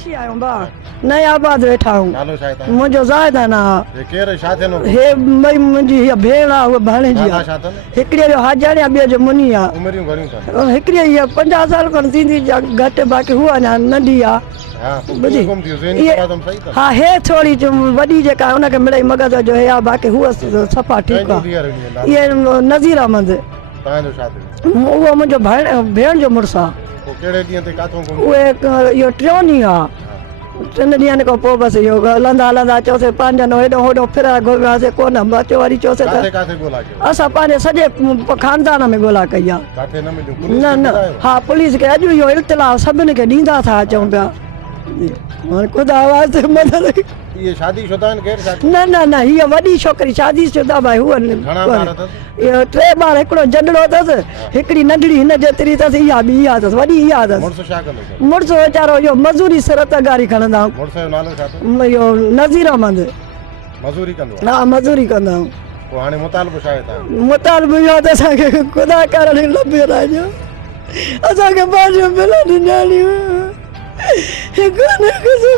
अच्छी आयो बा नए आबाद वेठा हूं नालो छा आहे तव्हां मुंहिंजो ज़ाहिद आहे ना हे केरु छा थियनो हे भई मुंहिंजी हीअ भेण आहे उहा भाणे जी नाला आहे छा अथनि हिकिड़े जो हाजाणी आहे ॿियो जो मुनी आहे उमिरियूं घणियूं अथनि हिकिड़ी हीअ 50 साल खनि थींदी घटि बाक़ी हूअ अञा नंढी आहे हा बुझी गुम थियो ज़हनी इहे- तवाज़ुन सही अथनि हा हे थोरी वॾी जेका आहे हुनखे मिड़ई मग़ज़ जो हे आहे बाक़ी हूअ सफ़ा ठीकु कंहिंजो आहे धीअर हुई इहे नज़ीर अहमद तव्हांजो छा थियो उहो मुंहिंजो भेण जो मुड़ुसु आहे पोइ कहिड़े ॾींहं ते काथों गुम उहे इहो टियों ॾींहुं आहे 3 ॾींहंनि खां पोइ बसि इहो हलंदा हलंदा चयोसीं पंहिंजो हेॾो होॾो फिराए घुमियासीं कोन अचो वरी चयोसीं काथे त काथे ॻोल्हा कयो असां पंहिंजे सॼे खानदान में ॻोल्हा कई आहे काथे न मिलियो पुलिस न खे न ॿुधायो? हा पुलिस खे अॼु इहो इल्तिला सभिनी खे ॾींदा था अचूं पिया हाणे ख़ुदा आवाज़ मदद इहे शादीशुदा आहिनि केरु शादी न न न हीअ वॾी छोकिरी शादी शुदा भाई हूअ घणा ॿार अथसि इहो 3 ॿार हिकिड़ो जॾड़ो अथसि हिकिड़ी नंढड़ी हिन जेतिरी अथसि इहा ॿी इहा अथसि वॾी इहा अथसि मुड़ुसु छा कंदो अथसि मुड़ुसु वीचारो इहो मज़ूरी सिरत गारी खणंदा मुड़ुस जो नालो छा अथसि इहो नज़ीर अहमद मज़ूरी कंदो आहे हा मज़ूरी कंदा आहियूं पोइ हाणे मुतालबो छा आहे तव्हां मुतालबो इहो त असांखे ख़ुदा करण लभे राजो असांखे पंहिंजो मिलनि ॾियारियूं